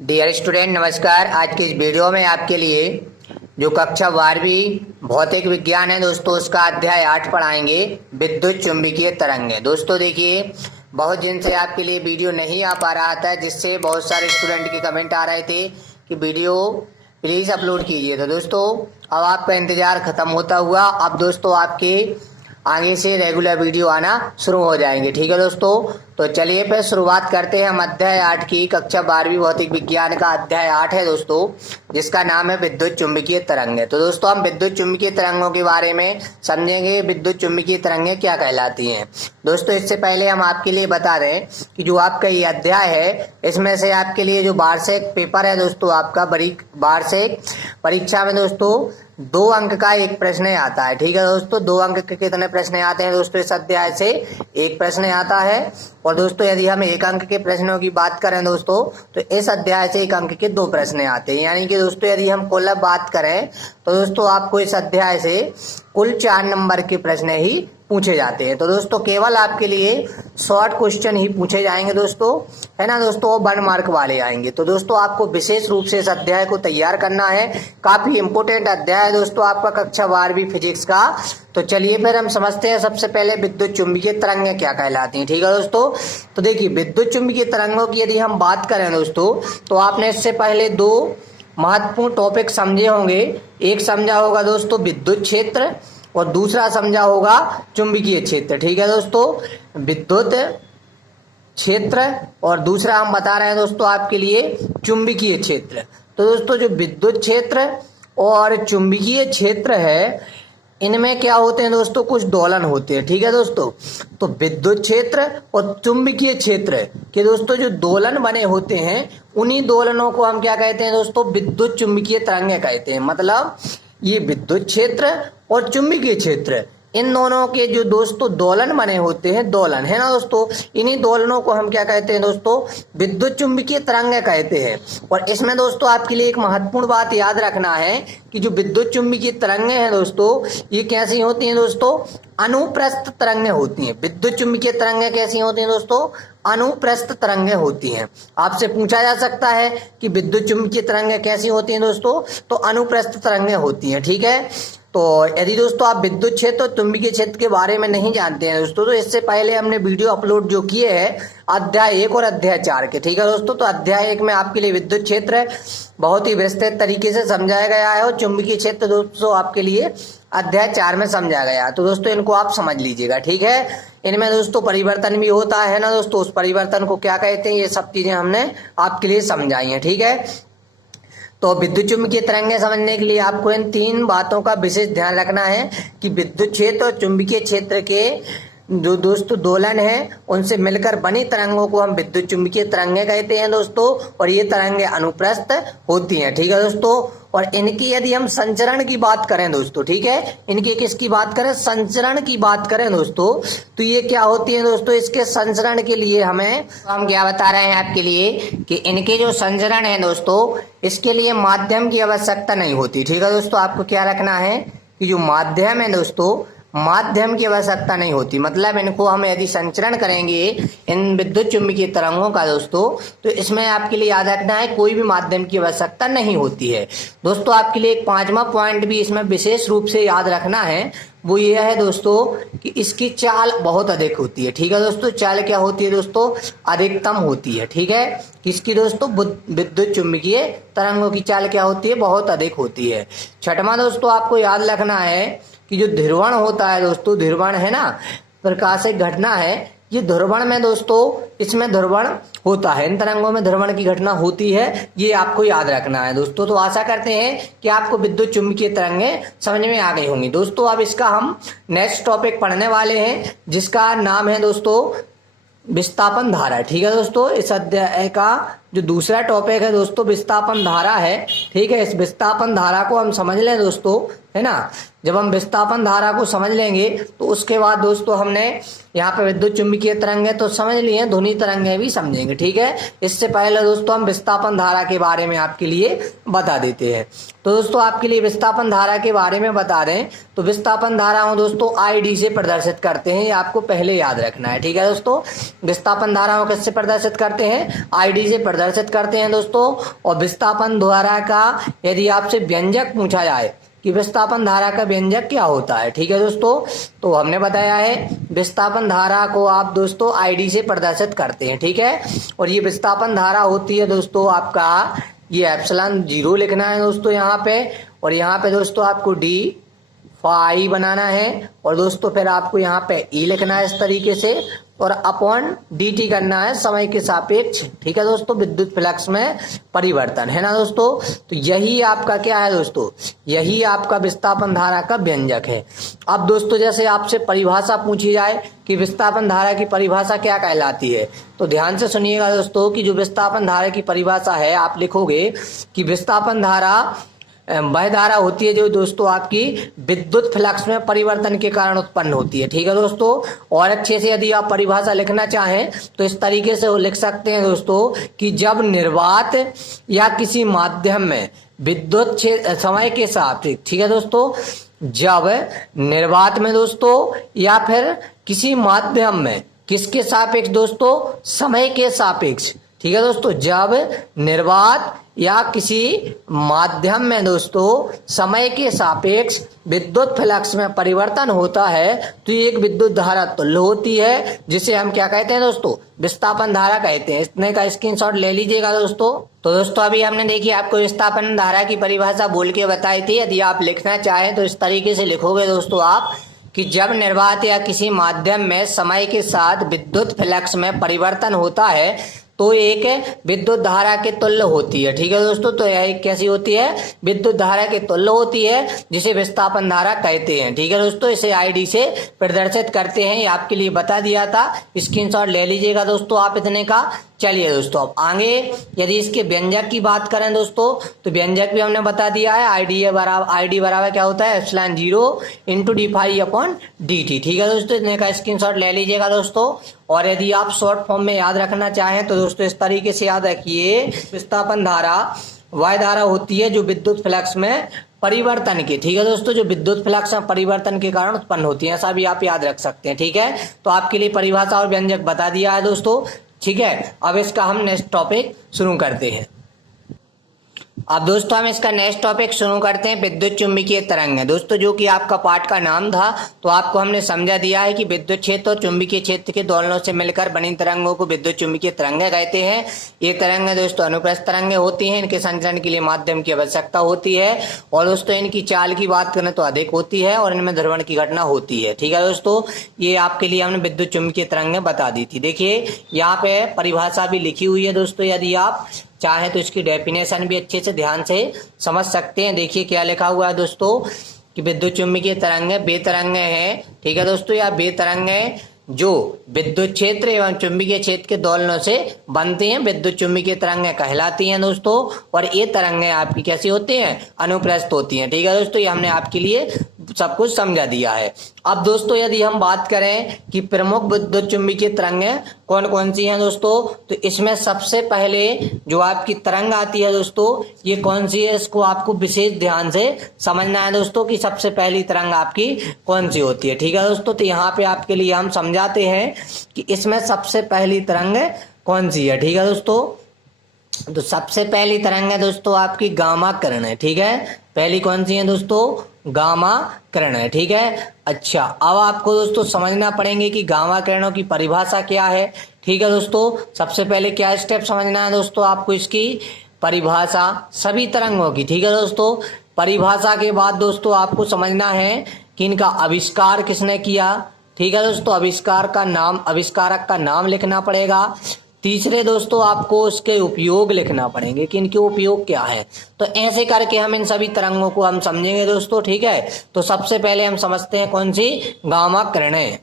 Dear student नमस्कार। आज के इस वीडियो में आपके लिए जो कक्षा 12वीं भौतिक विज्ञान है दोस्तों, उसका अध्याय 8 पढ़ाएंगे, विद्युत चुंबकीय तरंगें। दोस्तों देखिए, बहुत दिन से आपके लिए वीडियो नहीं आ पा रहा था, जिससे बहुत सारे स्टूडेंट के कमेंट आ रहे थे कि वीडियो प्लीज़ अपलोड कीजिए। तो दोस्तों अब आपका इंतज़ार ख़त्म होता हुआ अब दोस्तों आपके आगे से रेगुलर वीडियो आना शुरू हो जाएंगे। ठीक है दोस्तों, तो चलिए फिर शुरुआत करते हैं हम अध्याय 8 की। कक्षा 12वीं भौतिक विज्ञान का अध्याय 8 है दोस्तों, जिसका नाम है विद्युत चुंबकीय तरंगें। तो दोस्तों हम विद्युत चुंबकीय तरंगों के बारे में समझेंगे, विद्युत चुंबकीय तरंगें क्या कहलाती हैं। दोस्तों इससे पहले हम आपके लिए बता दें कि जो आपका ये अध्याय है, इसमें से आपके लिए जो वार्षिक पेपर है दोस्तों, आपका वार्षिक परीक्षा में दोस्तों 2 अंक का एक प्रश्न आता है। ठीक है दोस्तों, 2 अंक के कितने प्रश्न आते हैं दोस्तों इस अध्याय से? एक प्रश्न आता है। और दोस्तों यदि हम 1 अंक के प्रश्नों की बात करें दोस्तों, तो इस अध्याय से 1 अंक के 2 प्रश्न आते हैं। यानी कि दोस्तों यदि हम कुल बात करें तो दोस्तों आपको इस अध्याय से कुल 4 नंबर के प्रश्न ही पूछे जाते हैं। तो दोस्तों केवल आपके लिए शॉर्ट क्वेश्चन ही पूछे जाएंगे दोस्तों, है ना दोस्तों, 1 मार्क वाले आएंगे। तो दोस्तों आपको विशेष रूप से इस अध्याय को तैयार करना है। काफी इंपोर्टेंट अध्याय है दोस्तों आपका कक्षा 12वीं फिजिक्स का। तो चलिए फिर हम समझते हैं सबसे पहले विद्युत चुंबकीय तरंगें क्या कहलाती हैं। ठीक है दोस्तों, तो देखिए विद्युत चुंबकीय तरंगों की यदि हम बात करें दोस्तों, तो आपने इससे पहले 2 महत्वपूर्ण टॉपिक समझे होंगे। एक समझा होगा दोस्तों विद्युत क्षेत्र और दूसरा समझा होगा चुंबकीय क्षेत्र। ठीक है दोस्तों, विद्युत क्षेत्र और दूसरा हम बता रहे हैं दोस्तों आपके लिए चुंबकीय क्षेत्र। तो दोस्तों जो विद्युत क्षेत्र और चुंबकीय क्षेत्र है, इनमें क्या होते हैं दोस्तों, कुछ दोलन होते हैं। ठीक है दोस्तों, तो विद्युत क्षेत्र और चुंबकीय क्षेत्र के दोस्तों जो दोलन बने होते हैं, उन्हीं दोलनों को हम क्या कहते हैं दोस्तों, विद्युत चुंबकीय तरंगें कहते हैं। मतलब ये विद्युत क्षेत्र और चुंबकीय क्षेत्र, इन दोनों के जो दोस्तों दोलन बने होते हैं, दोलन है ना दोस्तों, इन्हीं दोलनों को हम क्या कहते हैं दोस्तों, विद्युत चुंबकीय तरंगें कहते हैं। और इसमें दोस्तों आपके लिए एक महत्वपूर्ण बात याद रखना है कि जो विद्युत चुंबकीय तरंगें हैं दोस्तों, ये कैसी होती हैं दोस्तों, अनुप्रस्थ तरंगें होती हैं। विद्युत चुंबकीय तरंगें कैसी होती हैं दोस्तों, अनुप्रस्थ तरंगें होती हैं। आपसे पूछा जा सकता है कि विद्युत चुंबकीय तरंगें कैसी होती हैं दोस्तों, तो अनुप्रस्थ तरंगें होती हैं। ठीक है, तो यदि दोस्तों आप विद्युत क्षेत्र और चुंबकीय क्षेत्र के बारे में नहीं जानते हैं दोस्तों, तो इससे पहले हमने वीडियो अपलोड जो किए हैं अध्याय 1 और अध्याय 4 के। ठीक है दोस्तों, तो अध्याय 1 में आपके लिए विद्युत क्षेत्र बहुत ही विस्तृत तरीके से समझाया गया है और चुंबकीय क्षेत्र दोस्तों आपके लिए अध्याय 4 में समझाया गया है। तो दोस्तों इनको आप समझ लीजिएगा। ठीक है, इनमें दोस्तों परिवर्तन भी होता है ना दोस्तों, उस परिवर्तन को क्या कहते हैं, ये सब चीजें हमने आपके लिए समझाई हैं। ठीक है, तो विद्युत चुंबकीय तरंगें समझने के लिए आपको इन 3 बातों का विशेष ध्यान रखना है कि विद्युत क्षेत्र और चुंबकीय क्षेत्र के जो दोस्तों दोलन है, उनसे मिलकर बनी तरंगों को हम विद्युत चुंबकीय तरंगें कहते हैं दोस्तों। और ये तरंगें अनुप्रस्थ होती हैं। ठीक है दोस्तों, और इनकी यदि हम संचरण की बात करें दोस्तों, ठीक है, इनके किसकी बात करें, संचरण की बात करें दोस्तों, तो ये क्या होती है दोस्तों, इसके संचरण के लिए हम क्या बता रहे हैं आपके लिए कि इनके जो संचरण है दोस्तों, इसके लिए माध्यम की आवश्यकता नहीं होती। ठीक है दोस्तों, आपको क्या रखना है कि जो माध्यम है दोस्तों, माध्यम की आवश्यकता नहीं होती। मतलब इनको हम यदि संचरण करेंगे इन विद्युत चुंबकीय तरंगों का दोस्तों, तो इसमें आपके लिए याद रखना है कोई भी माध्यम की आवश्यकता नहीं होती है। दोस्तों आपके लिए एक 5वां पॉइंट भी इसमें विशेष रूप से याद रखना है, वो ये है दोस्तों कि इसकी चाल बहुत अधिक होती है। ठीक है दोस्तों, चाल क्या होती है दोस्तों, अधिकतम होती है। ठीक है, किसकी दोस्तों, विद्युत चुंबकीय तरंगों की चाल क्या होती है, बहुत अधिक होती है। 6वां दोस्तों आपको याद रखना है कि जो ध्रुवण होता है दोस्तों, ध्रुवण है ना, प्रकाशिक घटना है, ये ध्रुवण में दोस्तों, इसमें ध्रुवण होता है, इन तरंगों में ध्रुवण की घटना होती है, ये आपको याद रखना है दोस्तों। तो आशा करते हैं कि आपको विद्युत चुंबकीय तरंगें समझ में आ गई होंगी दोस्तों। अब इसका हम नेक्स्ट टॉपिक पढ़ने वाले हैं, जिसका नाम है दोस्तों विस्थापन धारा। ठीक है दोस्तों, इस अध्याय का जो दूसरा टॉपिक है दोस्तों विस्थापन धारा है। ठीक है, इस विस्थापन धारा को हम समझ लें दोस्तों, है ना। जब हम विस्थापन धारा को समझ लेंगे तो उसके बाद दोस्तों हमने यहाँ पे विद्युत चुंबकीय तरंगें तो समझ ली हैं, ध्वनि तरंगें भी समझेंगे। ठीक है, इससे पहले दोस्तों हम विस्थापन धारा के बारे में आपके लिए बता देते हैं। तो दोस्तों आपके लिए विस्थापन धारा के बारे में बता दें तो विस्थापन धाराओं दोस्तों ID से प्रदर्शित करते हैं, ये आपको पहले याद रखना है। ठीक है दोस्तों, विस्थापन धाराओं किससे प्रदर्शित करते हैं, ID से प्रदर्शित प्रदर्शित करते हैं दोस्तों। और विस्थापन धारा का यदि आपसे व्यंजक पूछा जाए कि विस्थापन धारा का व्यंजक क्या होता है, ठीक है दोस्तों, तो हमने बताया है विस्थापन धारा को आप दोस्तों आईडी से प्रदर्शित करते हैं, ठीक है। और ये विस्थापन धारा होती है दोस्तों आपका, ये एप्सिलॉन 0 लिखना है दोस्तों यहाँ पे, और यहाँ पे दोस्तों आपको डी फाई बनाना है, और दोस्तों फिर आपको यहाँ पे ई लिखना है इस तरीके से, और अपॉन dt करना है समय के सापेक्ष, ठीक है दोस्तों, विद्युत फ्लक्स में परिवर्तन, है ना दोस्तों। तो यही आपका क्या है दोस्तों, यही आपका विस्थापन धारा का व्यंजक है। अब दोस्तों जैसे आपसे परिभाषा पूछी जाए कि विस्थापन धारा की परिभाषा क्या कहलाती है, तो ध्यान से सुनिएगा दोस्तों कि जो विस्थापन धारा की परिभाषा है आप लिखोगे कि विस्थापन धारा वह धारा होती है जो दोस्तों आपकी विद्युत फ्लक्स में परिवर्तन के कारण उत्पन्न होती है, ठीक है दोस्तों। और अच्छे से यदि आप परिभाषा लिखना चाहें तो इस तरीके से वो लिख सकते हैं दोस्तों कि जब निर्वात या किसी माध्यम में विद्युत समय के सापेक्ष, ठीक है दोस्तों, जब निर्वात में दोस्तों या फिर किसी माध्यम में किसके सापेक्ष दोस्तों, समय के सापेक्ष, ठीक है दोस्तों, जब निर्वात या किसी माध्यम में दोस्तों समय के सापेक्ष विद्युत फ्लक्स में परिवर्तन होता है तो ये एक विद्युत धारा तुल्य होती है, जिसे हम क्या कहते हैं दोस्तों, विस्थापन धारा कहते हैं। इतने का स्क्रीनशॉट ले लीजिएगा दोस्तों। तो दोस्तों अभी हमने देखिए आपको विस्थापन धारा की परिभाषा बोल के बताई थी। यदि आप लिखना चाहें तो इस तरीके से लिखोगे दोस्तों आप कि जब निर्वात या किसी माध्यम में समय के साथ विद्युत फ्लक्स में परिवर्तन होता है तो एक विद्युत धारा के तुल्य होती है, ठीक है दोस्तों। तो यह कैसी होती है, विद्युत धारा के तुल्य होती है, जिसे विस्थापन धारा कहते हैं, ठीक है दोस्तों। इसे आईडी से प्रदर्शित करते हैं, ये आपके लिए बता दिया था, स्क्रीनशॉट ले लीजिएगा दोस्तों आप इतने का। चलिए दोस्तों अब आगे यदि इसके व्यंजक की बात करें दोस्तों तो व्यंजक भी हमने बता दिया है। आईडी बराबर क्या होता है, epsilon 0 into D phi upon dt, ठीक है दोस्तों। इतने का स्क्रीनशॉट ले लीजिएगा दोस्तों। और यदि आप शॉर्ट फॉर्म में याद रखना चाहें तो दोस्तों इस तरीके से याद रखिए, विस्थापन धारा वह धारा होती है जो विद्युत फ्लक्स में परिवर्तन के, ठीक है दोस्तों, जो विद्युत फ्लक्स में परिवर्तन के कारण उत्पन्न होती है, ऐसा भी आप याद रख सकते हैं, ठीक है। तो आपके लिए परिभाषा और व्यंजक बता दिया है दोस्तों, ठीक है। अब इसका हम नेक्स्ट टॉपिक शुरू करते हैं। अब दोस्तों हम इसका नेक्स्ट टॉपिक शुरू करते हैं, विद्युत चुंबकीय तरंग है दोस्तों, जो कि आपका पाठ का नाम था। तो आपको हमने समझा दिया है कि विद्युत क्षेत्र और चुंबकीय क्षेत्र के दोलनों से मिलकर बनी तरंगों को विद्युत चुंबकीय तरंगें कहते हैं। ये तरंगें दोस्तों अनुप्रस्थ तरंगें होती हैं, इनके संचरण के लिए माध्यम की आवश्यकता होती है, और दोस्तों इनकी चाल की बात करें तो अधिक होती है, और इनमें ध्रुवण की घटना होती है, ठीक है दोस्तों। ये आपके लिए हमने विद्युत चुंबकीय तरंगें बता दी थी। देखिए यहाँ पे परिभाषा भी लिखी हुई है दोस्तों, यदि आप चाहे तो इसकी डेफिनेशन भी अच्छे से ध्यान से समझ सकते हैं। देखिए क्या लिखा हुआ है दोस्तों कि विद्युत चुंबकीय तरंगें वे तरंगें हैं, ठीक है दोस्तों, या वे तरंगें जो विद्युत क्षेत्र एवं चुंबकीय क्षेत्र के दोलनों से बनते हैं, विद्युत चुंबकीय तरंगें कहलाती हैं दोस्तों। और ये तरंगें आपकी कैसी होती हैं, अनुप्रस्थ होती हैं, ठीक है दोस्तों। ये हमने आपके लिए सब कुछ समझा दिया है। अब दोस्तों यदि हम बात करें कि प्रमुख विद्युत चुंबकीय तरंगें कौन कौन सी हैं दोस्तों, तो इसमें सबसे पहले जो आपकी तरंग आती है दोस्तों, ये कौन सी है, इसको आपको विशेष ध्यान से समझना है दोस्तों कि सबसे पहली तरंग आपकी कौन सी होती है, ठीक है दोस्तों। तो यहाँ पे आपके लिए हम समझाते हैं कि इसमें सबसे पहली तरंग कौन सी है, ठीक है दोस्तों। तो सबसे पहली तरंग है दोस्तों आपकी गामा किरण है, ठीक है। पहली कौन सी है दोस्तों, गामा किरण है, ठीक है। अच्छा अब आपको दोस्तों समझना पड़ेंगे कि गामा किरणों की परिभाषा क्या है, ठीक है दोस्तों। सबसे पहले क्या स्टेप समझना है दोस्तों आपको, इसकी परिभाषा सभी तरंगों की, ठीक है दोस्तों। परिभाषा के बाद दोस्तों आपको समझना है कि इनका आविष्कार किसने किया, ठीक है दोस्तों। आविष्कारक का नाम लिखना पड़ेगा। तीसरे दोस्तों आपको उसके उपयोग लिखना पड़ेंगे कि इनके उपयोग क्या है। तो ऐसे करके हम इन सभी तरंगों को हम समझेंगे दोस्तों, ठीक है। तो सबसे पहले हम समझते हैं कौन सी, गामा किरणें।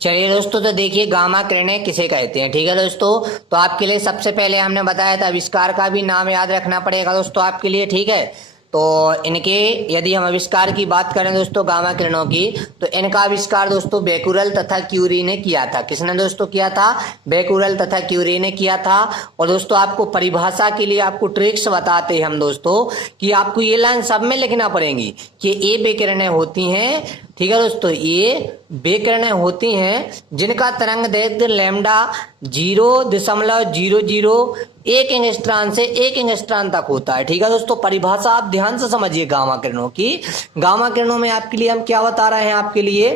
चलिए दोस्तों तो देखिए गामा किरणें किसे कहते हैं, ठीक है दोस्तों। तो आपके लिए सबसे पहले हमने बताया था आविष्कार का भी नाम याद रखना पड़ेगा दोस्तों आपके लिए, ठीक है। तो इनके यदि हम आविष्कार की बात करें दोस्तों गामा किरणों की, तो इनका आविष्कार दोस्तों बेकुरल तथा क्यूरी ने किया था। किसने दोस्तों किया था, बेकुरल तथा क्यूरी ने किया था। और दोस्तों आपको परिभाषा के लिए आपको ट्रिक्स बताते हैं हम दोस्तों कि आपको ये लाइन सब में लिखना पड़ेगी कि ये विकिरणें होती हैं, ठीक है दोस्तों। ये विकिरणें होती हैं जिनका तरंग दैर्घ्य लैम्डा 0.00 1 एंगस्ट्रॉन से 1 एंगस्ट्रॉन तक होता है। ठीक है दोस्तों, परिभाषा आप ध्यान से समझिए गामा किरणों की। गामा किरणों में आपके लिए हम क्या बता रहे हैं आपके लिए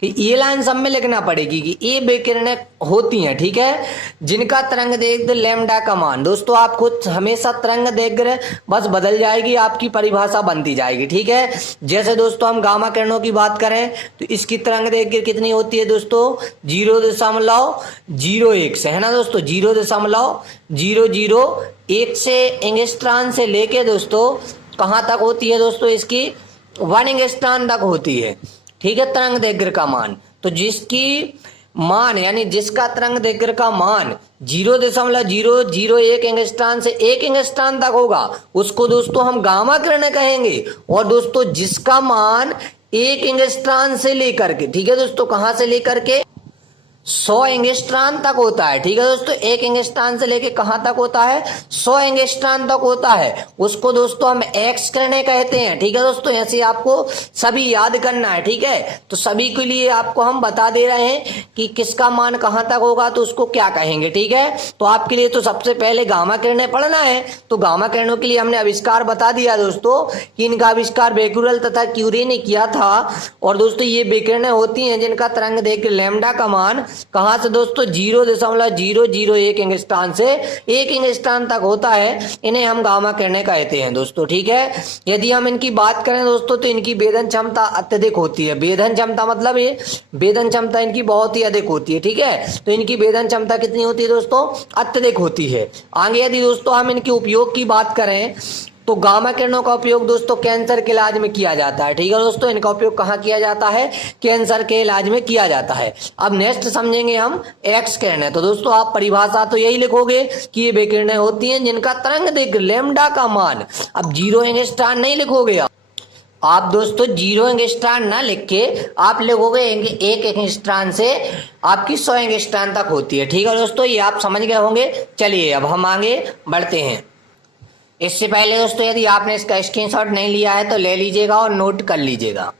कि ये लाइन सब में लिखना पड़ेगी कि ये विकिरणें होती हैं, ठीक है, जिनका तरंग दैर्घ्य लैम्डा का मान। दोस्तों आप खुद हमेशा तरंग दैर्घ्य बस बदल जाएगी, आपकी परिभाषा बनती जाएगी। ठीक है, जैसे दोस्तों हम गामा किरणों की बात करें तो इसकी तरंग दैर्घ्य कितनी होती है दोस्तों, 0.01 से, है ना दोस्तों, 0.001 से एंगस्ट्रॉन से लेके दोस्तों कहां तक होती है दोस्तों, इसकी 1 एंगस्ट्रॉन तक होती है। ठीक है, तरंग दैर्घ्य का मान। तो जिसकी मान यानी जिसका तरंग दैर्घ्य का मान 0.001 एंगस्ट्रॉन से 1 एंगस्ट्रॉन तक होगा उसको दोस्तों हम गामा किरण कहेंगे। और दोस्तों जिसका मान 1 एंगस्ट्रॉन से लेकर के, ठीक है दोस्तों, कहां से लेकर के 100 एंगस्ट्रॉन तक होता है। ठीक है दोस्तों, 1 एंगस्ट्रॉन से लेके कहां तक होता है, 100 एंगस्ट्रॉन तक होता है, उसको दोस्तों हम एक्स किरणें कहते हैं। ठीक है दोस्तों, ऐसे आपको सभी याद करना है। ठीक है, तो सभी के लिए आपको हम बता दे रहे हैं कि किसका मान कहां तक होगा तो उसको क्या कहेंगे। ठीक है, तो आपके लिए तो सबसे पहले गामा किरणें पढ़ना है। तो गामा किरणों के लिए हमने आविष्कार बता दिया दोस्तों कि इनका आविष्कार बेकुरल तथा क्यूरी ने किया था। और दोस्तों ये विकिरणें होती हैं जिनका तरंग दैर्घ्य लैम्डा का मान कहां से दोस्तों 0.001 एंगस्ट्रॉन से 1 एंगस्ट्रॉन तक होता है, इन्हें हम गामा किरणें कहते हैं दोस्तों। ठीक है, यदि हम इनकी बात करें दोस्तों तो इनकी वेधन क्षमता अत्यधिक होती है। वेधन क्षमता मतलब ये वेधन क्षमता इनकी बहुत ही अधिक होती है। ठीक है, तो इनकी वेधन क्षमता कितनी होती है दोस्तों, अत्यधिक होती है। आगे यदि दोस्तों हम इनके उपयोग की बात करें तो गामा किरणों का उपयोग दोस्तों कैंसर के इलाज में किया जाता है। ठीक है दोस्तों, इनका उपयोग कहाँ किया जाता है, कैंसर के इलाज में किया जाता है। अब नेक्स्ट समझेंगे हम एक्स किरणें। तो दोस्तों आप परिभाषा तो यही लिखोगे कि ये विकिरणें होती हैं जिनका तरंग दैर्घ्य लैम्डा का मान, अब 0 एंगस्ट्रॉन नहीं लिखोगे आप दोस्तों, 0 एंगस्ट्रॉन ना लिख के आप लिखोगे 1 एंगस्ट्रॉन से आपकी 100 एंगस्ट्रॉन तक होती है। ठीक है दोस्तों, ये आप समझ गए होंगे। चलिए अब हम आगे बढ़ते हैं। इससे पहले दोस्तों यदि आपने इसका स्क्रीनशॉट नहीं लिया है तो ले लीजिएगा और नोट कर लीजिएगा।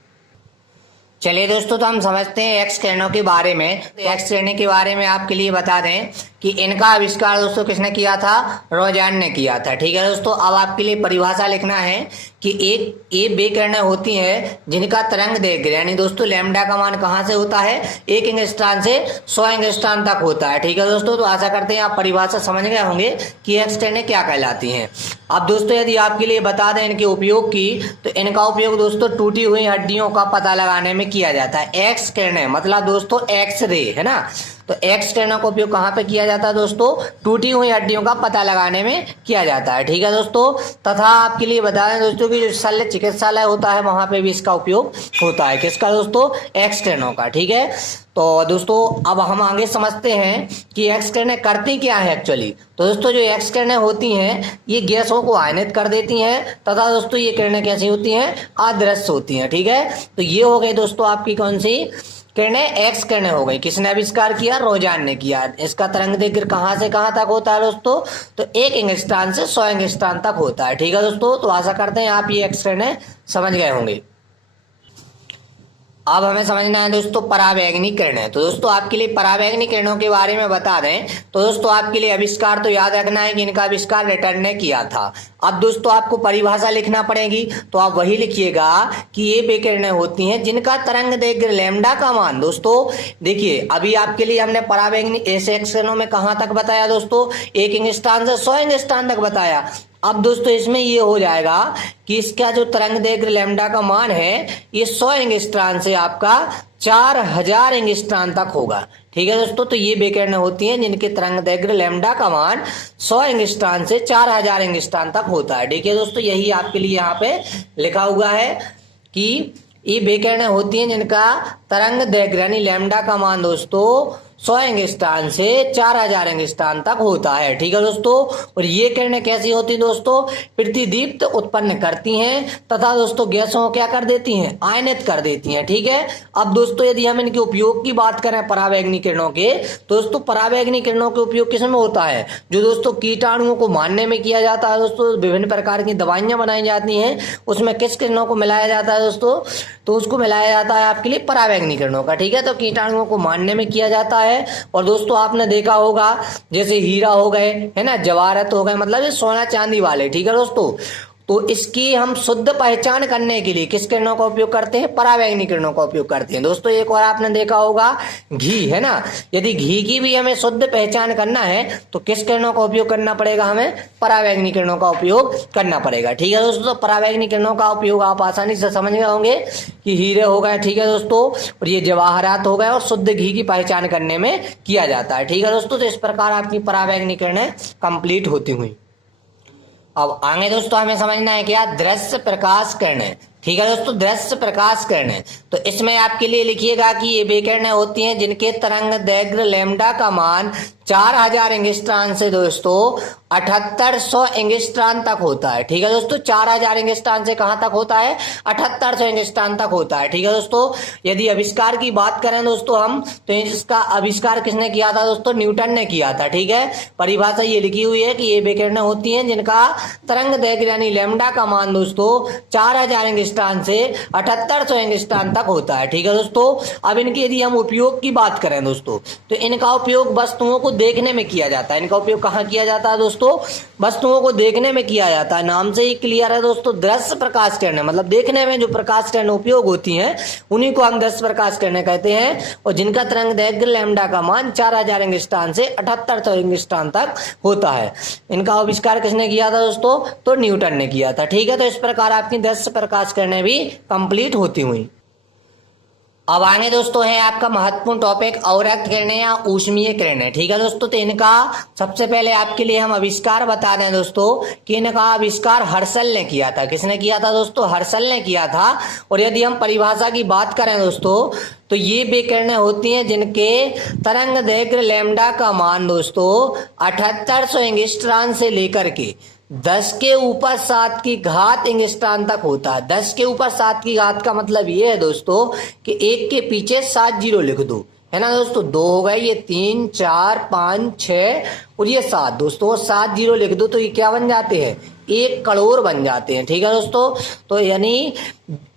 चलिए दोस्तों, तो हम समझते हैं एक्स किरणों के बारे में। तो एक्स किरणें के बारे में आपके लिए बता दें कि इनका आविष्कार दोस्तों किसने किया था, रोजान ने किया था। ठीक है दोस्तों, अब आपके लिए परिभाषा लिखना है कि ये वे किरणें होती हैं जिनका तरंग दैर्घ्य यानी दोस्तों लैम्डा का मान कहां से होता है, 1 एंगस्ट्रॉन से 100 एंगस्ट्रॉन तक होता है। ठीक है दोस्तों, तो आशा करते हैं आप परिभाषा समझ गए होंगे कि एक्स किरणें क्या कहलाती हैं। अब दोस्तों यदि आपके लिए बता दें इनके उपयोग की, तो इनका उपयोग दोस्तों टूटी हुई हड्डियों का पता लगाने में किया जाता है। एक्स किरणें मतलब दोस्तों एक्स रे, है ना, तो एक्स किरणों का उपयोग कहां पे किया जाता है दोस्तों, टूटी हुई हड्डियों का पता लगाने में किया जाता है। ठीक है दोस्तों, तथा आपके लिए बता दें दोस्तों कि जो शल्य चिकित्सालय होता है वहां पे भी इसका उपयोग होता है। किसका दोस्तों, एक्स किरणों का। ठीक है, तो दोस्तों अब हम आगे समझते हैं कि एक्स किरणें करती क्या है एक्चुअली। तो दोस्तों जो एक्स किरणें होती हैं ये गैसों को आयनित कर देती हैं तथा दोस्तों ये किरणें कैसी होती हैं, अदृश्य होती हैं। ठीक है, तो ये हो गई दोस्तों आपकी कौन सी किरणें, एक्स किरणें हो गई। किसने आविष्कार किया, रोजान ने किया। इसका तरंग दैर्घ्य कहां से कहां तक होता है दोस्तों, तो 1 एंगस्ट्रॉन से 100 एंगस्ट्रॉन तक होता है। ठीक है दोस्तों, तो आशा करते हैं आप ये एक्स किरणें समझ गए होंगे। अब हमें समझना है दोस्तों परावैंगनी किरणें। तो दोस्तों आपके लिए परावैंगनी किरणों के बारे में बता दें तो दोस्तों आपके लिए आविष्कार तो याद रखना है कि इनका आविष्कार रिटर्न ने किया था। अब दोस्तों आपको परिभाषा लिखना पड़ेगी, तो आप वही लिखिएगा कि ये वे किरणें होती हैं जिनका तरंग दैर्घ्य लैम्डा का मान। दोस्तों देखिए अभी आपके लिए हमने परावैंगनी ऐसे एक्स किरणों में कहां तक बताया दोस्तों, 1 एंगस्ट्रॉन से 100 एंगस्ट्रॉन तक बताया। अब दोस्तों इसमें ये हो जाएगा कि इसका जो तरंग दैर्घ्य लैम्डा का मान है ये 100 एंगस्ट्रॉन से आपका 4000 एंगस्ट्रॉन तक होगा। ठीक है दोस्तों, तो ये वे किरणें होती हैं जिनके तरंग दैर्घ्य लैम्डा का मान 100 एंगस्ट्रॉन से 4000 एंगस्ट्रॉन तक होता है। ठीक है दोस्तों, यही आपके लिए यहाँ पे लिखा हुआ है कि ये वे किरणें होती हैं जिनका तरंग दैर्घ्य यानी लैम्डा का मान दोस्तों 100 एंगस्ट्रॉन से 4000 एंगस्ट्रॉन तक होता है। ठीक है दोस्तों, और ये किरणें कैसी होती हैं दोस्तों, प्रतिदीप्त उत्पन्न करती हैं तथा दोस्तों गैसों को क्या कर देती हैं, आयनित कर देती हैं। ठीक है, अब दोस्तों यदि हम इनके उपयोग की बात करें परावैंगनी किरणों के, तो दोस्तों परावैंगनी किरणों के उपयोग किसमें होता है, जो दोस्तों कीटाणुओं को मारने में किया जाता है। दोस्तों विभिन्न प्रकार की दवाइयां बनाई जाती हैं उसमें किस किरणों को मिलाया जाता है दोस्तों, तो उसको मिलाया जाता है आपके लिए परावैंगनी किरणों का। ठीक है, तो कीटाणुओं को मारने में किया जाता है। और दोस्तों आपने देखा होगा जैसे हीरा हो गए, है ना, जवाहरत हो गए, मतलब ये सोना चांदी वाले। ठीक है दोस्तों, तो इसकी हम शुद्ध पहचान करने के लिए किस किरणों का उपयोग करते हैं? परावैंगनी किरणों का उपयोग करते हैं। दोस्तों एक और आपने देखा होगा घी, है ना, यदि घी की भी हमें शुद्ध पहचान करना है तो किस किरणों का उपयोग करना पड़ेगा? हमें परावैंगनी किरणों का उपयोग करना पड़ेगा। ठीक है दोस्तों, तो परावैंगनी किरणों का उपयोग आप आसानी से समझ गए होंगे कि हीरे हो गए, ठीक है दोस्तों, और ये जवाहरात हो गए, और शुद्ध घी की पहचान करने में किया जाता है। ठीक है दोस्तों, तो इस प्रकार आपकी परावैंगनी किरणें कंप्लीट होती हुई। अब आगे दोस्तों हमें समझना है क्या? दृश्य प्रकाश किरणें। ठीक है दोस्तों, दृश्य प्रकाश किरणें, तो इसमें आपके लिए लिखिएगा कि ये वे किरणें होती हैं जिनके तरंग दैर्घ्य लैम्डा का मान 4000 एंगस्ट्रॉन से दोस्तों 7800 एंगस्ट्रॉन तक होता है। ठीक है दोस्तों, 4000 एंगस्ट्रॉन से कहां तक होता है? 7800 एंगस्ट्रॉन तक होता है। ठीक है दोस्तों, यदि आविष्कार की बात करें दोस्तों हम, तो इसका आविष्कार किसने किया था दोस्तों? न्यूटन ने किया था। ठीक है, परिभाषा ये लिखी हुई है कि ये वे किरणें होती हैं जिनका तरंग दैर्घ्य यानी लैम्डा का मान दोस्तों 4000 एंगस्ट्रॉन से 7800 एंगस्ट्रॉन तक होता है। ठीक है दोस्तों, अब इनके यदि हम उपयोग की बात करें दोस्तों, तो इनका उपयोग वस्तुओं को देखने में किया जाता है। इनका उपयोग कहाँ किया जाता है दोस्तों? वस्तुओं को देखने में किया जाता है। नाम से ही क्लियर है दोस्तों, दृश्य प्रकाश किरणें, मतलब देखने में जो प्रकाश किरणें उपयोग होती हैं उन्हीं को हम दृश्य प्रकाश किरणें कहते हैं, और जिनका तरंग दैर्घ्य लैम्डा का मान 4000 एंगस्ट्रॉन से 7800 एंगस्ट्रॉन तक होता है। इनका आविष्कार किसने किया था दोस्तों? तो न्यूटन ने किया था। ठीक है, तो इस प्रकार आपकी दृश्य प्रकाश किरणें भी कंप्लीट होती हुई। अब आगे दोस्तों है आपका महत्वपूर्ण टॉपिक अवरक्त किरणें या ऊष्मीय किरणें। ठीक है दोस्तों, तो इनका सबसे पहले आपके लिए हम आविष्कार बता दें दोस्तों कि इनका आविष्कार हर्शल ने किया था। किसने किया था दोस्तों? हर्शल ने किया था। और यदि हम परिभाषा की बात करें दोस्तों, तो ये वे किरणें होती हैं जिनके तरंग दैर्घ्य लैम्डा का मान दोस्तों 7800 एंगस्ट्रॉन से लेकर के 10 के ऊपर 7 की घात एंगस्ट्रॉन तक होता है। 10 के ऊपर 7 की घात का मतलब ये है दोस्तों कि एक के पीछे 7 जीरो लिख दो, है ना दोस्तों। 2 हो गए, ये 3 4 5 6 और ये 7 दोस्तों, 7 जीरो लिख दो तो ये क्या बन जाते हैं? 1 करोड़ बन जाते हैं। ठीक है दोस्तों, तो यानी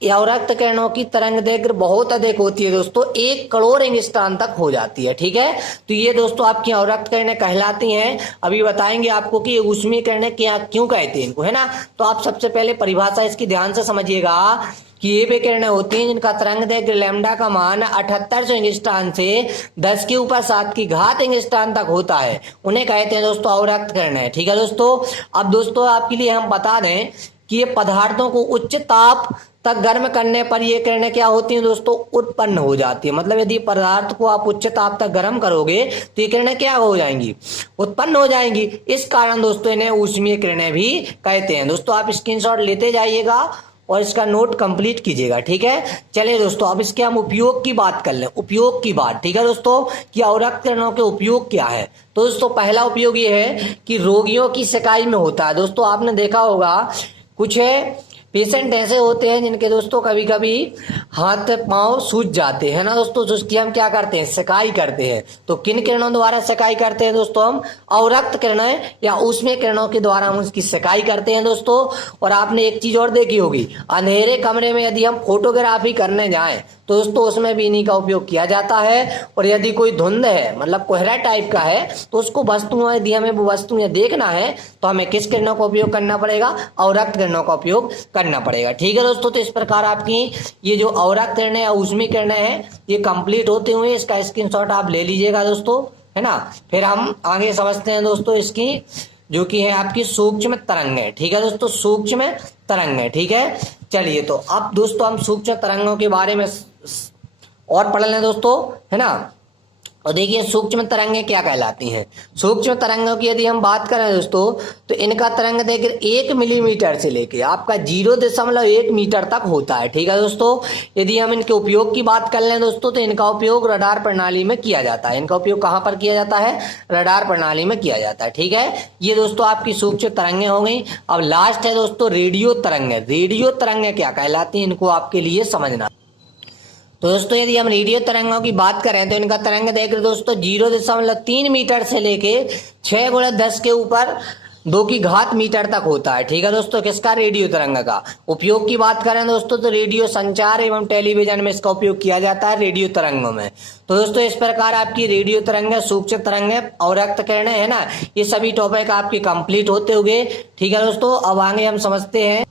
अवरक्त किरणों की तरंग दैर्घ्य बहुत अधिक होती है दोस्तों, 1 करोड़ एंगस्ट्रॉन तक हो जाती है। ठीक है, तो ये दोस्तों आपकी अवरक्त किरणें कहलाती हैं। अभी बताएंगे आपको कि ये ऊष्मीय किरणें क्या क्यों कहते हैं इनको, है ना। तो आप सबसे पहले परिभाषा इसकी ध्यान से समझिएगा कि ये वे किरणें होती हैं जिनका तरंग दैर्घ्य लैम्डा का मान 7800 एंगस्ट्रॉन से 10 के ऊपर 7 की घात एंगस्ट्रॉन तक होता है, उन्हें कहते हैं दोस्तों अवरक्त किरणें। ठीक है दोस्तों, अब दोस्तों आपके लिए हम बता दें कि ये पदार्थों को उच्च ताप तक गर्म करने पर ये किरणें क्या होती हैं दोस्तों? उत्पन्न हो जाती है। मतलब यदि पदार्थ को आप उच्च ताप तक गर्म करोगे तो ये किरणें क्या हो जाएंगी? उत्पन्न हो जाएंगी। इस कारण दोस्तों इन्हें ऊष्मीय किरणें भी कहते हैं। दोस्तों आप स्क्रीनशॉट लेते जाइएगा और इसका नोट कंप्लीट कीजिएगा। ठीक है, चलिए दोस्तों अब इसके हम उपयोग की बात कर लें। उपयोग की बात, ठीक है दोस्तों, कि अवरक्त किरणों के उपयोग क्या है। तो दोस्तों पहला उपयोग ये है कि रोगियों की सिकाई में होता है। दोस्तों आपने देखा होगा कुछ पेशेंट ऐसे होते हैं जिनके दोस्तों कभी कभी हाथ पांव सूज जाते हैं ना दोस्तों, तो उसकी हम क्या करते हैं? सिकाई करते हैं। तो किन किरणों द्वारा सिकाई करते हैं दोस्तों? हम अवरक्त किरणें या ऊष्मीय किरणों के द्वारा हम उसकी सिकाई करते हैं दोस्तों। और आपने एक चीज और देखी होगी, अंधेरे कमरे में यदि हम फोटोग्राफी करने जाएं तो दोस्तों उसमें भी इन्हीं का उपयोग किया जाता है। और यदि कोई धुंध है, मतलब कोहरा टाइप का है, तो उसको वस्तुएं यदि हमें वो वस्तुएं देखना है तो हमें किस किरणों का उपयोग करना पड़ेगा? अवरक्त किरणों का उपयोग करना पड़ेगा। ठीक है दोस्तों, तो इस प्रकार आपकी ये जो अवरक्त किरणें या ऊष्मीय किरणें हैं ये कंप्लीट होते हुए इसका स्क्रीनशॉट आप ले लीजिएगा दोस्तों, है ना। फिर हम आगे समझते हैं दोस्तों इसकी जो कि है आपकी सूक्ष्म तरंगें। ठीक है दोस्तों, सूक्ष्म तरंगें। ठीक है, चलिए तो अब दोस्तों हम सूक्ष्म तरंगों के बारे में और पढ़ लें दोस्तों, है ना। और देखिए सूक्ष्म तरंगें क्या कहलाती हैं। सूक्ष्म तरंगों की यदि हम बात करें दोस्तों तो इनका तरंग दैर्घ्य 1 मिलीमीटर से लेके आपका 0.1 मीटर तक होता है। ठीक है दोस्तों, यदि हम इनके उपयोग की बात कर लें दोस्तों तो इनका उपयोग रडार प्रणाली में किया जाता है। इनका उपयोग कहाँ पर किया जाता है? रडार प्रणाली में किया जाता है। ठीक है, ये दोस्तों आपकी सूक्ष्म तरंगें हो गई। अब लास्ट है दोस्तों रेडियो तरंगें। रेडियो तरंगें क्या कहलाती हैं, इनको आपके लिए समझना। तो दोस्तों यदि हम रेडियो तरंगों की बात करें तो इनका तरंग दैर्घ्य दोस्तों 0.3 मीटर से लेके 6 × 10 के ऊपर 2 की घात मीटर तक होता है। ठीक है दोस्तों, किसका? रेडियो तरंग का। उपयोग की बात करें दोस्तों तो रेडियो संचार एवं टेलीविजन में इसका उपयोग किया जाता है, रेडियो तरंगों में। तो दोस्तों इस प्रकार आपकी रेडियो तरंग, सूक्ष्म तरंग और रक्त किरणें है ना, ये सभी टॉपिक आपके कंप्लीट होते हुए। ठीक है दोस्तों, अब आगे हम समझते हैं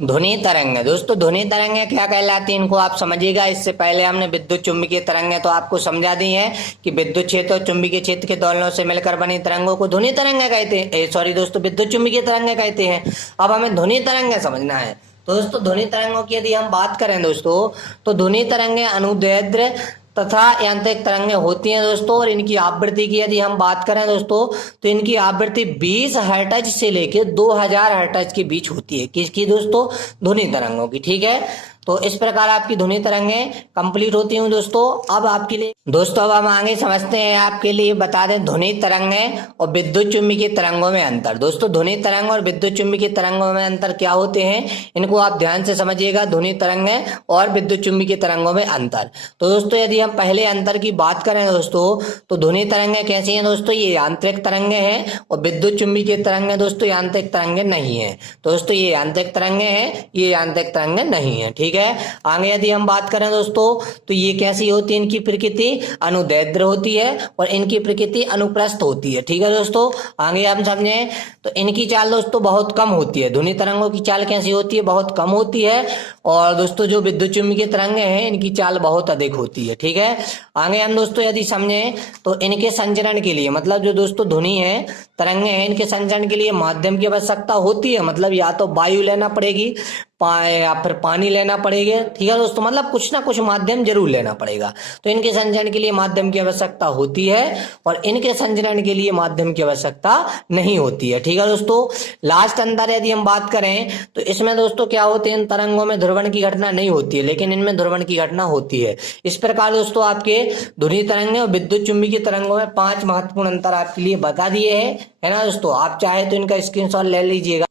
ध्वनि तरंग। दोस्तों ध्वनि तरंग क्या कहलाती है, इनको आप समझिएगा। इससे पहले हमने विद्युत चुम्बकीय तरंगें तो आपको समझा दी है कि विद्युत क्षेत्र और चुंबकीय क्षेत्र के दोलनों से मिलकर बनी तरंगों को ध्वनि तरंग कहते हैं। सॉरी दोस्तों, विद्युत चुम्बकीय तरंग कहते हैं। अब हमें ध्वनि तरंग समझना है। तो दोस्तों ध्वनि तरंगों की यदि हम बात करें दोस्तों, तो ध्वनि तरंगें अनुदैर्ध्य तथा यांत्रिक तरंगें होती हैं दोस्तों। और इनकी आवृत्ति की यदि हम बात करें दोस्तों, तो इनकी आवृत्ति 20 हर्ट्ज से लेकर 2000 हर्ट्ज के बीच होती है। किसकी दोस्तों? ध्वनि तरंगों की। ठीक है, तो इस प्रकार आपकी ध्वनि तरंगें कंप्लीट होती हैं दोस्तों। अब आपके लिए दोस्तों, अब हम आगे समझते हैं, आपके लिए बता दें ध्वनि तरंगें और विद्युत चुम्बकीय तरंगों में अंतर। दोस्तों ध्वनि तरंग और विद्युत चुम्बकीय तरंगों में अंतर क्या होते हैं, इनको आप ध्यान से समझिएगा। ध्वनि तरंगें और विद्युत चुम्बकीय तरंगों में अंतर। तो दोस्तों यदि हम पहले अंतर की बात करें दोस्तों, तो ध्वनि तरंगें कैसी हैं दोस्तों? ये यांत्रिक तरंगें हैं और विद्युत चुम्बकीय तरंगें दोस्तों यांत्रिक तरंगें नहीं है। तो दोस्तों ये यांत्रिक तरंगें हैं, ये यांत्रिक तरंगें नहीं है। ठीक है, आगे यदि हम बात करें दोस्तों, तो ये कैसी होती है? इनकी प्रकृति अनुदैर्ध्य होती है और इनकी प्रकृति अनुप्रस्थ होती है। ठीक है दोस्तों, आगे हम समझें तो इनकी चाल दोस्तों बहुत कम होती है। ध्वनि तरंगों की चाल कैसी होती है? बहुत कम होती है। और दोस्तों जो विद्युत चुम्बकीय तरंगें हैं, इनकी चाल बहुत अधिक होती है। ठीक है, आगे हम दोस्तों यदि समझें तो इनके संचरण के लिए, मतलब जो दोस्तों ध्वनि है, तरंगें हैं, इनके संचरण के लिए माध्यम की आवश्यकता होती है। मतलब या तो वायु लेना पड़ेगी या फिर पानी लेना पड़ेगा। ठीक है दोस्तों, मतलब कुछ ना कुछ माध्यम जरूर लेना पड़ेगा। तो इनके संचरण के लिए माध्यम की आवश्यकता होती है और इनके संचरण के लिए माध्यम की आवश्यकता नहीं होती है। ठीक है दोस्तों, लास्ट अंतर यदि हम बात करें तो इसमें दोस्तों क्या होते हैं, इन तरंगों में ध्रुवण की घटना नहीं होती है, लेकिन इनमें ध्रुवण की घटना होती है। इस प्रकार दोस्तों आपके ध्वनि तरंगें और विद्युत चुम्बकीय तरंगों में 5 महत्वपूर्ण अंतर आपके लिए बता दिए हैं, है ना दोस्तों। आप चाहे तो इनका स्क्रीनशॉट ले लीजिएगा।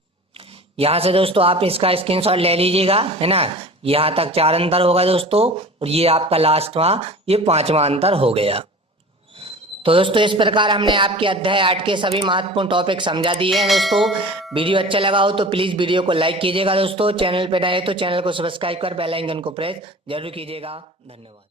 यहाँ से दोस्तों आप इसका स्क्रीनशॉट ले लीजिएगा, है ना। यहाँ तक 4 अंतर होगा दोस्तों, और ये आपका लास्टवा, ये 5वां अंतर हो गया। तो दोस्तों इस प्रकार हमने आपके अध्याय 8 के सभी महत्वपूर्ण टॉपिक समझा दिए हैं दोस्तों। वीडियो अच्छा लगा हो तो प्लीज वीडियो को लाइक कीजिएगा दोस्तों। चैनल पे नए तो चैनल को सब्सक्राइब कर बेल आइकन को प्रेस जरूर कीजिएगा। धन्यवाद।